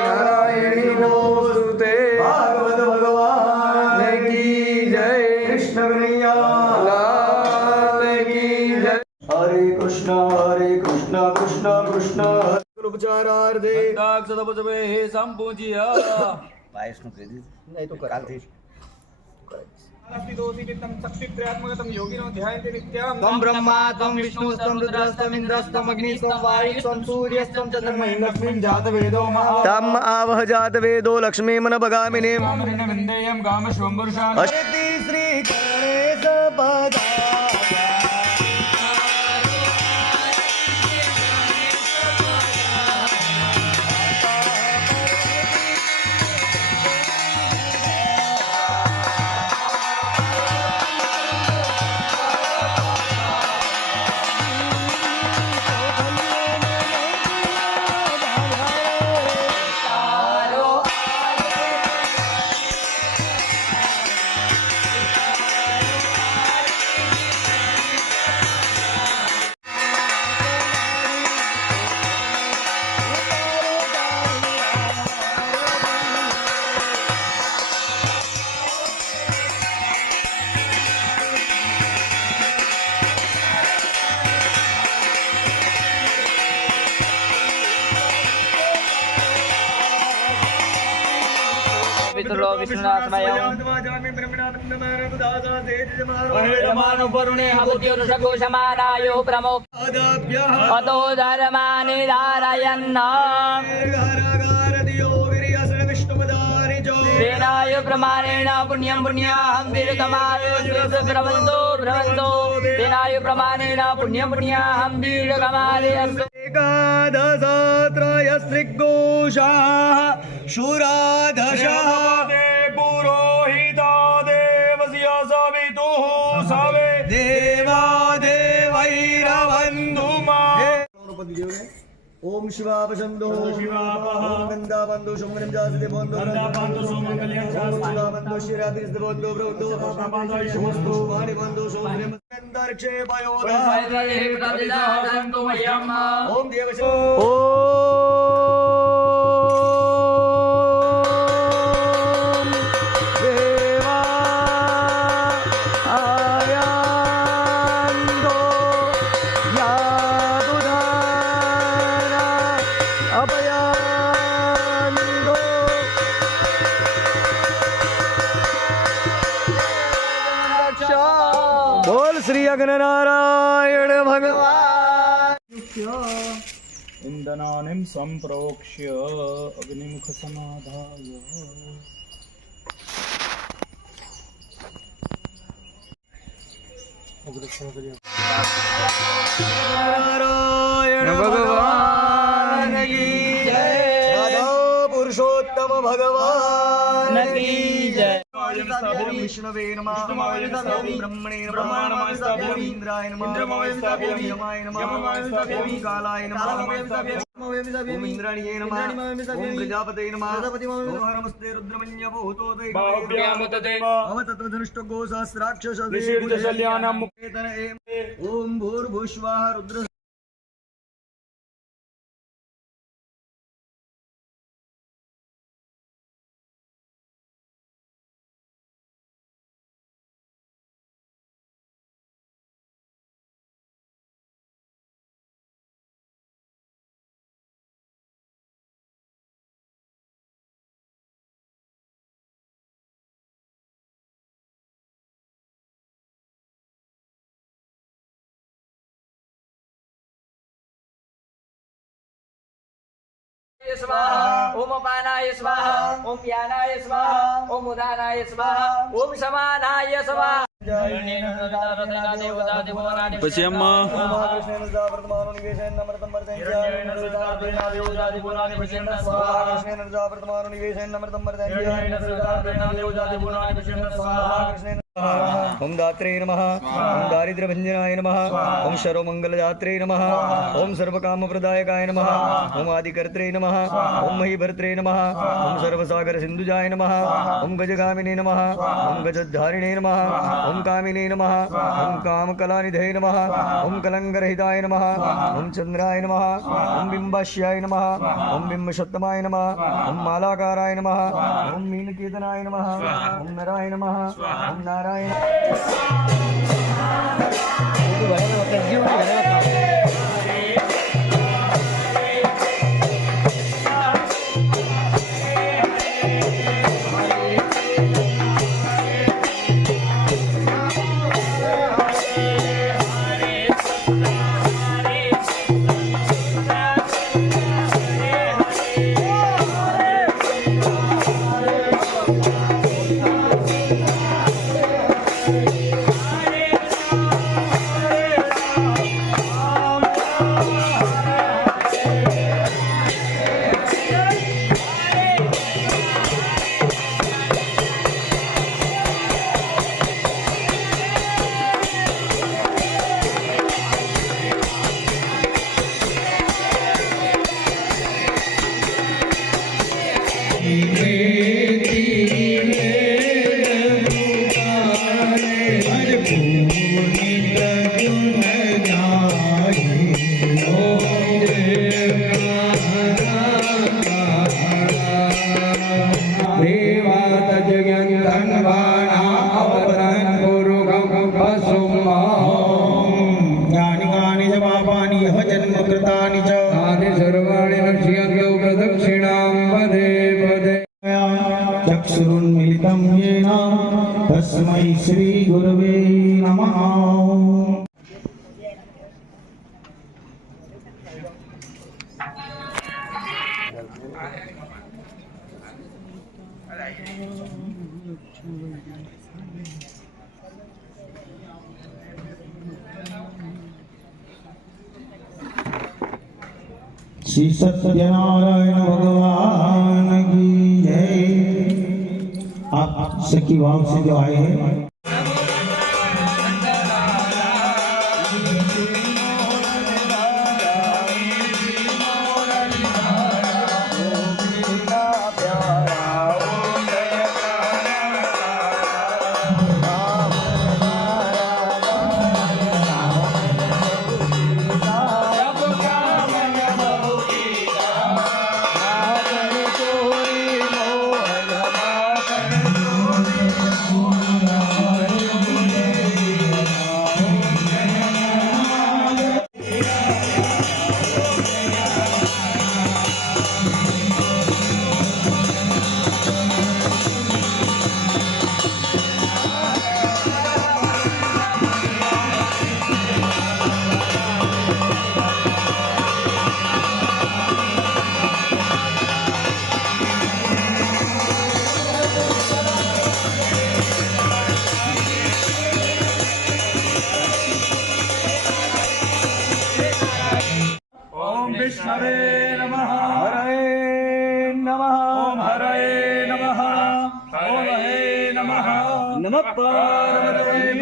नारायणी नमोस्तुते भागवत भगवान की जय। कृष्ण कन्हैया लाल त्वं ब्रह्मा त्वं विष्णु त्वं रुद्रस्त्वं इन्द्रस्त्वम् अग्निस्त्वं वायुस्त्वं सूर्यस्त्वं चन्द्रमहिन्द्रस्मिन् जातवेदो महा तम आवह जात वेदो लक्ष्मी मन भगामिनी विन्देयं कामश्वं पुरुषान् अशति श्री गणेश पदा पितृलो विष्णुनाथमयम् वरुणे हवत्युरुषघोषमानायो प्रमुख। अतो धर्माणि धारयन् तेनाय प्रमाणेन पुण्यं पुण्याहं भ्रवन्तो भ्रवन्तो प्रमाणेन पुण्यं पुण्याहं अस्तु एकादशत्रयस्त्रिघोषाः शुरा पुरोहिता देवस्य सवितुः सवे देवा देवैरवन्धुमा ओम शिवापशंदो शिवापः। ओम गंगाबंधो शंभरं जासते बंधो गन्धाबन्धो सोमकल्याण ओम शिवाबंधो शिरातिस्ते बंधो ब्रवंधो शिवाबन्धो शमस्तु। वाणि बंधो सोमरं अंतरिक्षे पयोधा ओम देवश ओम बोल श्री अग्ननारायण भगवान इन्दनानिं सम्प्रोक्ष्य अग्निमुखसमाधाय नारायण भगवान की जय राधा पुरुषोत्तम भगवान की जय विष्णवे नमः ब्रह्मणे नमः इंद्राय नमः यमाय नमः ओम कालाय नमः ओम इंद्राणीये नमः ओम प्रजापते नमः ओम नमस्ते रुद्रमन्य भूतो बाहुभ्यामुदते अवतत्वधनुष्ट गोसहस्राक्षस विशीर्षशल्यानां ओम भूर्भुश्वाः रुद्र स्वाहा ओम अपानाय स्वाहा ओम प्यानाय स्वाहा ओम उदानाय स्वाहा ओम समानाय स्वाहा पश्यम् कृष्णेन ओम दात्रे नमः ओम दारिद्र्यभञ्जनाय नमः ओम सर्वमङ्गलदात्रे नमः ओम सर्वकामप्रदायकाय नमः ओम आदिकर्त्रे नमः ओम महीभर्त्रे नमः ओम सर्वसागरसिन्धुजाय नमः ओम गजगामिने नमः ओम गजधारिणे नमः ओम कामिने नमः ओम कामकलानिधये नमः ओम कलङ्करहिताय नमः ओम चन्द्राय नमः ओम बिम्बाश्याय नमः ओम बिम्बशतमाय नमः ओम मालाकाराय नमः ओम मीनकेतनाय नमः ओम नराय नमः ओम Narayan rồi. Ủa, cái bữa nó kêu dữ cái bữa nó तस्मै श्रीगुरवे नमः। श्री सत्यनारायण भगवान की आप सखी भाव से जो आए हैं विष्णवे नमः। हरे नमः। ओम हरये नमः। ओम हे नमः। नमः पार्वती पार्वती पदे